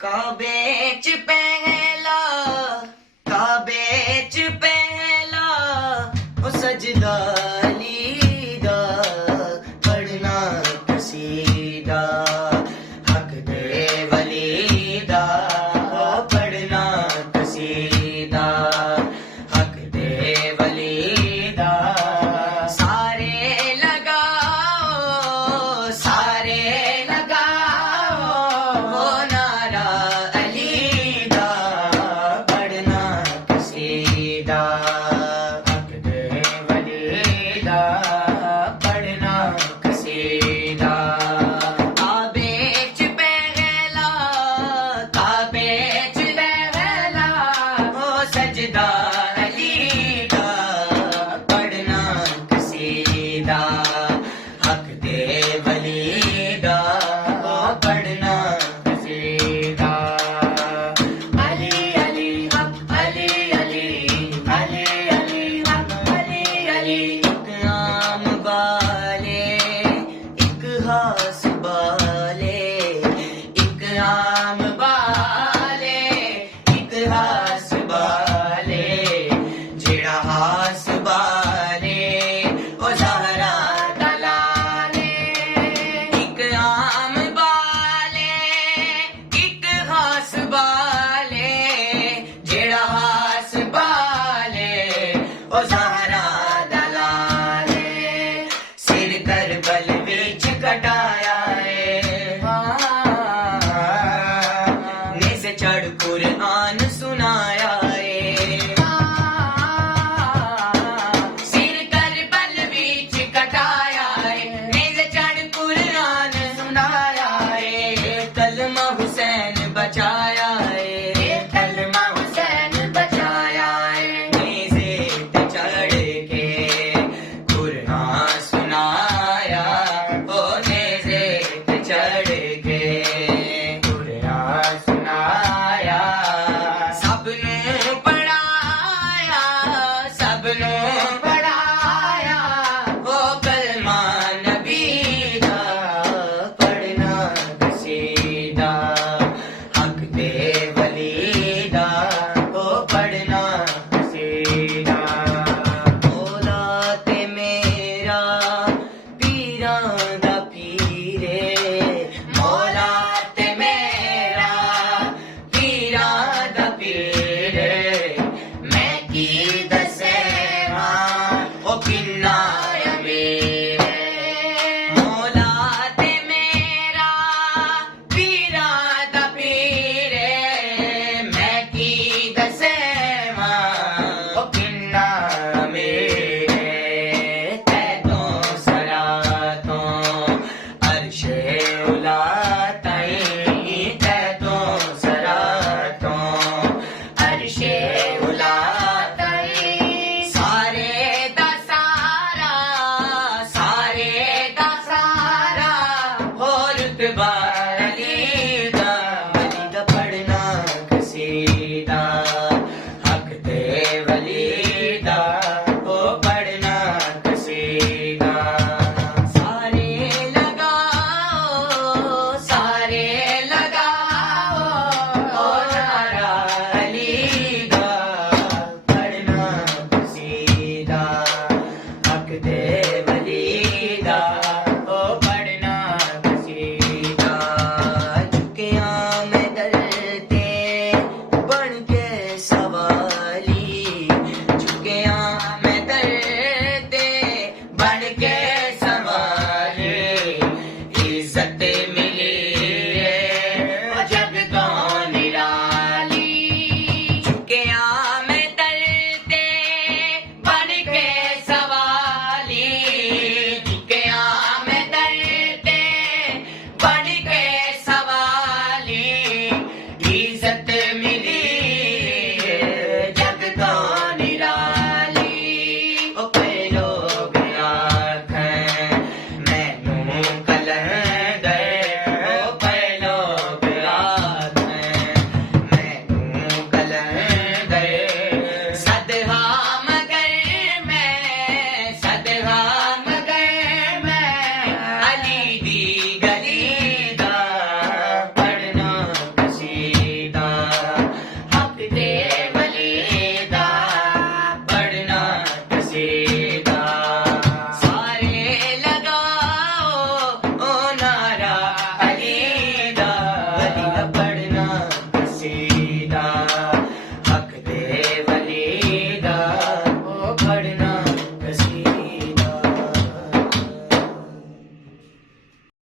काबे च पहला काबे च पहला ओ सजदा लीदा पढ़ना कसीदा हक दे वलीदा ओ पढ़ना कसीदा हक दे वलीदा सारे लगाओ वो नारा अली दा पढ़ना कसीदा हक दे वलीदा पढ़ना कसीदा काबे च पहला ओ सजदा अली दा पढ़ना कसीदा हक दे वलीदा ओ पढ़ना कसीदा अली अली हक अली अली अली अली हक अली अली एक आम वाले एक हास वाले एक आम वाले एक हास वाले जेड़ा हास वाले ओ ज़हरा दलाले एक आम वाले एक हास वाले जेड़ा हास वाले ओ ज़हरा दलाले सिर करबल विच कटाया निस चढ़ कुरआन सुनाया सिर करबल विच कटाया निस चढ़ कुरआन सुनाया कलमा हुसैन बचाया कलमा हुसैन बचाया निसे ते चढ़ के कुरआन सुनाया ओ निसे ते चढ़ के कुरआन सुनाया सबनू पढ़ाया ओ कलमा नबी दा पढ़ना कसीदा हक दे वलीदा ओ पढ़ना कसीदा मौला ते मेरा पीरां दा पीरे मौला ते मेरा पीरां दा पीरे मैं की दसेवा ओ किन्ना अमीर मौला ते मेरा पीरां दा पीरे मैं की दसेवा ओ किन्ना अमीर तै तो सरा तो अर्शे उला ताईं तै तो सरा तो अर्शे उला ताईं सारे दा सारा हो रुतबा